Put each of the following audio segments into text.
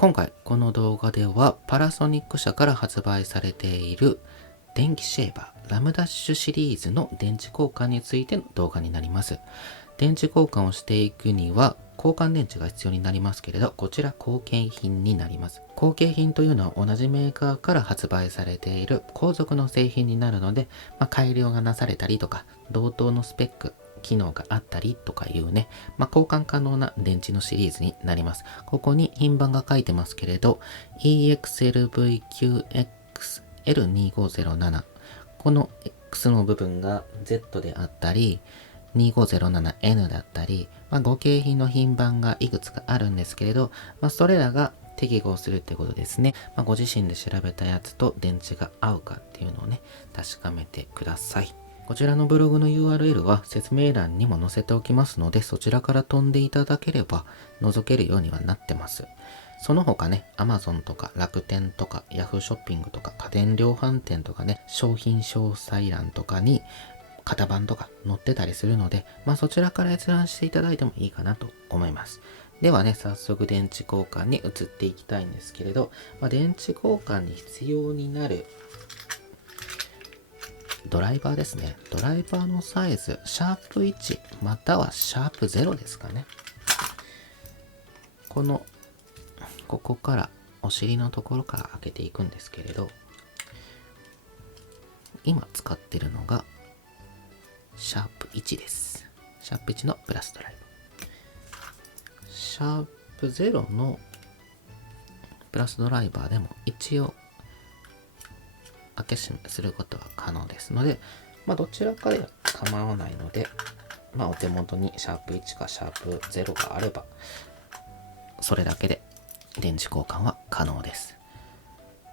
今回この動画ではパナソニック社から発売されている電気シェーバーラムダッシュシリーズの電池交換についての動画になります。電池交換をしていくには交換電池が必要になりますけれど、こちら後継品になります。後継品というのは同じメーカーから発売されている後続の製品になるので、改良がなされたりとか同等のスペック機能があったりとかいうね、交換可能な電池のシリーズになります。ここに品番が書いてますけれど EXLVQXL2507、 この X の部分が Z であったり 2507N だったり、合計品の品番がいくつかあるんですけれど、それらが適合するってことですね。ご自身で調べたやつと電池が合うかっていうのをね、確かめてください。こちらのブログの URL は説明欄にも載せておきますので、そちらから飛んでいただければ覗けるようにはなってます。その他ね、Amazon とか楽天とか Yahoo ショッピングとか家電量販店とかね、商品詳細欄とかに型番とか載ってたりするので、そちらから閲覧していただいてもいいかなと思います。ではね、早速電池交換に移っていきたいんですけれど、電池交換に必要になるドライバーですね。ドライバーのサイズ、シャープ1またはシャープ0ですかね。ここからお尻のところから開けていくんですけれど、今使ってるのがシャープ1です。シャープ1のプラスドライバー。シャープ0のプラスドライバーでも一応開け閉めすることは可能ですので、どちらかで構わないので、お手元にシャープ1かシャープ0があれば、それだけで電池交換は可能です。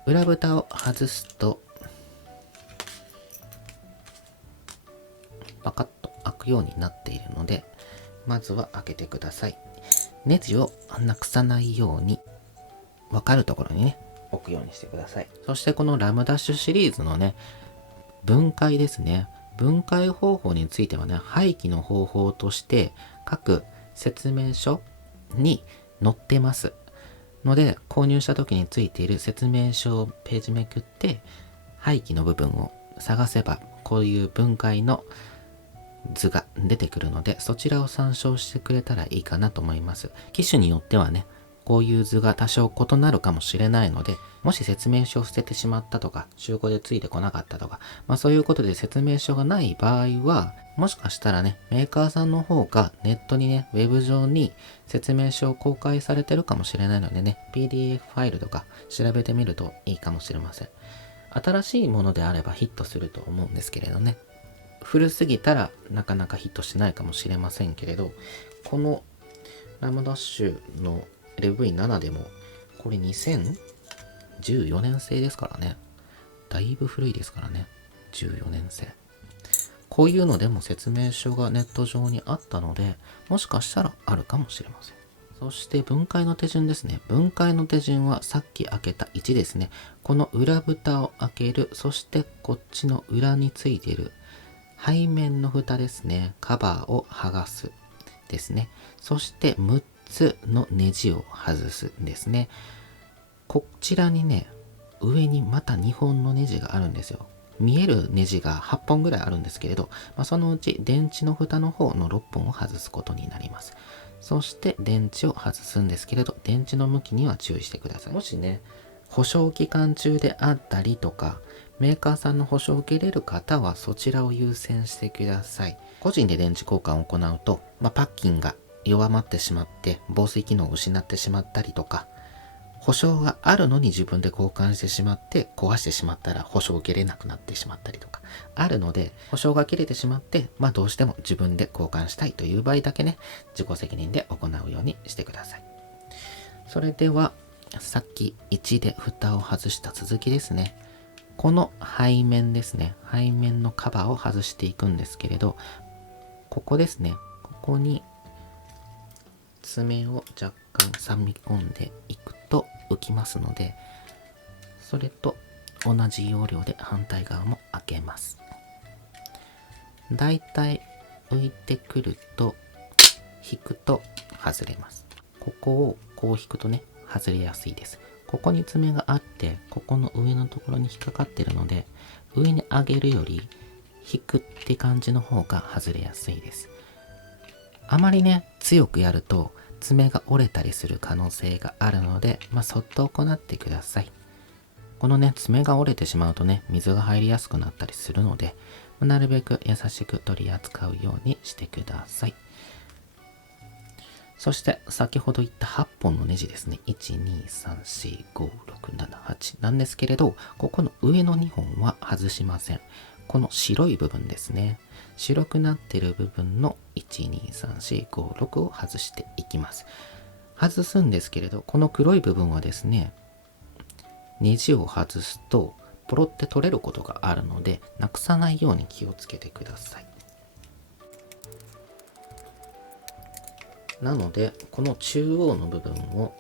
裏蓋を外すと、パカッと開くようになっているので、まずは開けてください。ネジをなくさないように、分かるところにね、置くようにしてください。そしてこのラムダッシュシリーズのね、分解ですね。分解方法についてはね、廃棄の方法として各説明書に載ってますので、購入した時についている説明書をページめくって廃棄の部分を探せば、こういう分解の図が出てくるので、そちらを参照してくれたらいいかなと思います。機種によってはね、こういう図が多少異なるかもしれないので、もし説明書を捨ててしまったとか、中古でついてこなかったとか、そういうことで説明書がない場合は、もしかしたらね、メーカーさんの方がネットにね、ウェブ上に説明書を公開されてるかもしれないのでね、PDF ファイルとか調べてみるといいかもしれません。新しいものであればヒットすると思うんですけれどね。古すぎたらなかなかヒットしないかもしれませんけれど、このラムダッシュの LV7 でも、これ2014年製ですからね。だいぶ古いですからね。14年製。こういうのでも説明書がネット上にあったので、もしかしたらあるかもしれません。そして分解の手順ですね。分解の手順はさっき開けた1ですね。この裏蓋を開ける。そしてこっちの裏についている背面の蓋ですね。カバーを剥がすですね。そして6つのネジを外すんですね。こちらにね、上にまた2本のネジがあるんですよ。見えるネジが8本ぐらいあるんですけれど、そのうち電池の蓋の方の6本を外すことになります。そして電池を外すんですけれど、電池の向きには注意してください。もしね、保証期間中であったりとか、メーカーさんの保証を受けれる方はそちらを優先してください。個人で電池交換を行うと、パッキンが弱まってしまって防水機能を失ってしまったりとか、保証があるのに自分で交換してしまって壊してしまったら保証を受けれなくなってしまったりとかあるので、保証が切れてしまってどうしても自分で交換したいという場合だけね、自己責任で行うようにしてください。それではさっき1で蓋を外した続きですね。この背面ですね。背面のカバーを外していくんですけれど、ここですね。ここに爪を若干挟み込んでいくと浮きますので、それと同じ要領で反対側も開けます。だいたい浮いてくると引くと外れます。ここをこう引くとね、外れやすいです。ここに爪があって、ここの上のところに引っかかってるので、上に上げるより引くって感じの方が外れやすいです。あまりね、強くやると爪が折れたりする可能性があるので、そっと行ってください。このね、爪が折れてしまうとね、水が入りやすくなったりするので、なるべく優しく取り扱うようにしてください。そして先ほど言った8本のネジですね。1、2、3、4、5、6、7、8なんですけれど、ここの上の2本は外しません。この白い部分ですね。白くなってる部分の1、2、3、4、5、6を外していきます。外すんですけれど、この黒い部分はですね、ネジを外すとポロって取れることがあるので、なくさないように気をつけてください。なので、この中央の部分を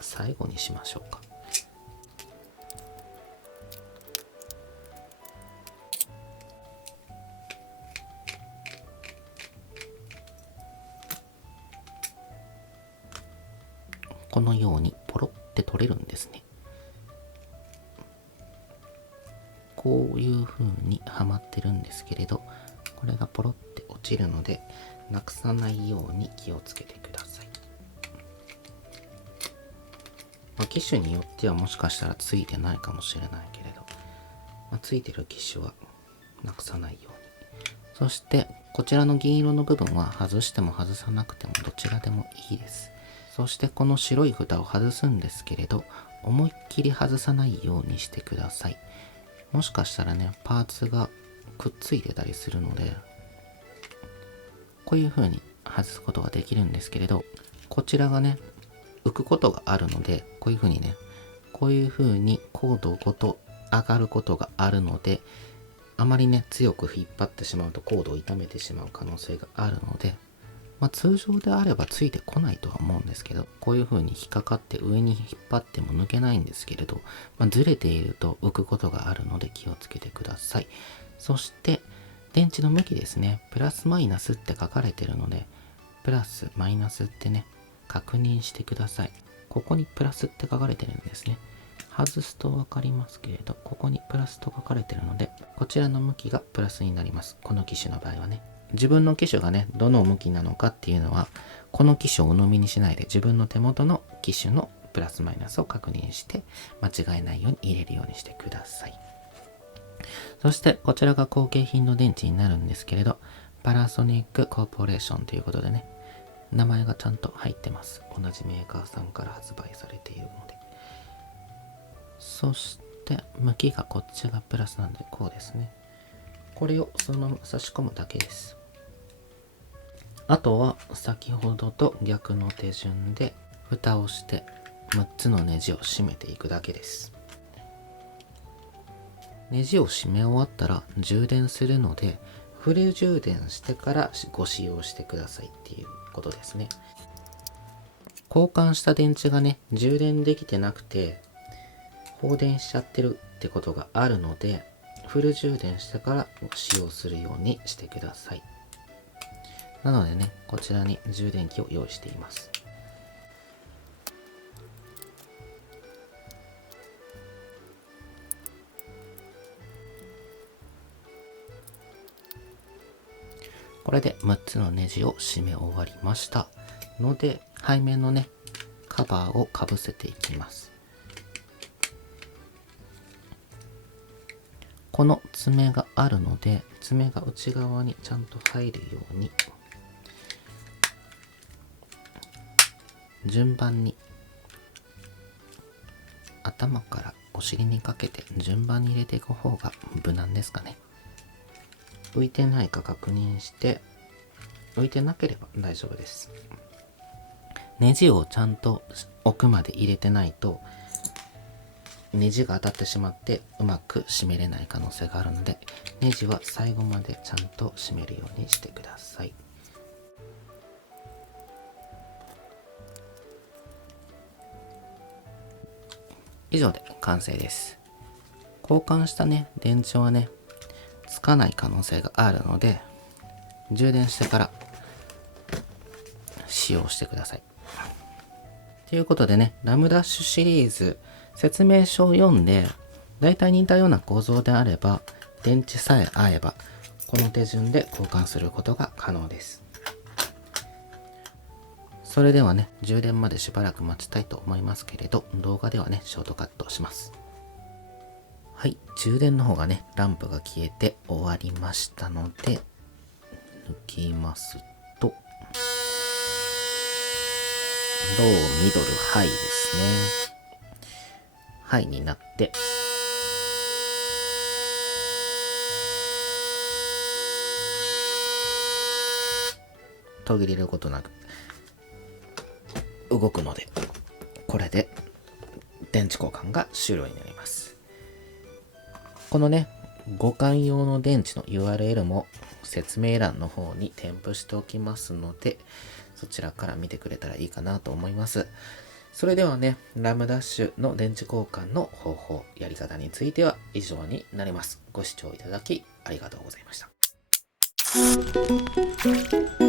最後にしましょうか。このようにポロって取れるんですね。こういう風にはまってるんですけれど、これがポロって落ちるので、なくさないように気をつけてください。機種によってはもしかしたらついてないかもしれないけれど、ついてる機種はなくさないように。そしてこちらの銀色の部分は外しても外さなくてもどちらでもいいです。そしてこの白い蓋を外すんですけれど、思いっきり外さないようにしてください。もしかしたらね、パーツがくっついてたりするので、こういう風に外すことができるんですけれど、こちらがね、浮くことがあるので、こういう風にね、こういう風にコードごと上がることがあるので、あまりね、強く引っ張ってしまうとコードを傷めてしまう可能性があるので、通常であればついてこないとは思うんですけど、こういう風に引っかかって上に引っ張っても抜けないんですけれど、ずれていると浮くことがあるので気をつけてください。そして電池の向きですね、プラスマイナスって書かれてるので、プラスマイナスってね、確認してください。ここにプラスって書かれてるんですね。外すと分かりますけれど、ここにプラスと書かれてるので、こちらの向きがプラスになります。この機種の場合はね。自分の機種がね、どの向きなのかっていうのは、この機種を鵜呑みにしないで、自分の手元の機種のプラスマイナスを確認して、間違えないように入れるようにしてください。そして、こちらが後継品の電池になるんですけれど、パナソニックコーポレーションということでね、名前がちゃんと入ってます。同じメーカーさんから発売されているので。そして向きがこっちがプラスなんでこうですね。これをそのまま差し込むだけです。あとは先ほどと逆の手順で蓋をして6つのネジを締めていくだけです。ネジを締め終わったら充電するので、フル充電してからご使用してくださいっていうことですね。交換した電池がね、充電できてなくて放電しちゃってるってことがあるので、フル充電してから使用するようにしてください。なのでね、こちらに充電器を用意しています。これで6つのネジを締め終わりましたので、背面のね、カバーをかぶせていきます。この爪があるので、爪が内側にちゃんと入るように、順番に頭からお尻にかけて順番に入れていく方が無難ですかね。浮いてないか確認して、浮いてなければ大丈夫です。ネジをちゃんと奥まで入れてないと、ネジが当たってしまってうまく締めれない可能性があるので、ネジは最後までちゃんと締めるようにしてください。以上で完成です。交換したね、電池はね、つかない可能性があるので、充電してから使用してください。ということでね、ラムダッシュシリーズ説明書を読んで、だいたい似たような構造であれば、電池さえ合えば、この手順で交換することが可能です。それではね、充電までしばらく待ちたいと思いますけれど、動画ではね、ショートカットをします。はい、充電の方がね、ランプが消えて終わりましたので、抜きますと、ロー、ミドル、ハイですね。ハイになって、途切れることなく動くので、これで電池交換が終了になります。このね、互換用の電池の URL も説明欄の方に添付しておきますので、そちらから見てくれたらいいかなと思います。それではね、ラムダッシュの電池交換の方法、やり方については以上になります。ご視聴いただきありがとうございました。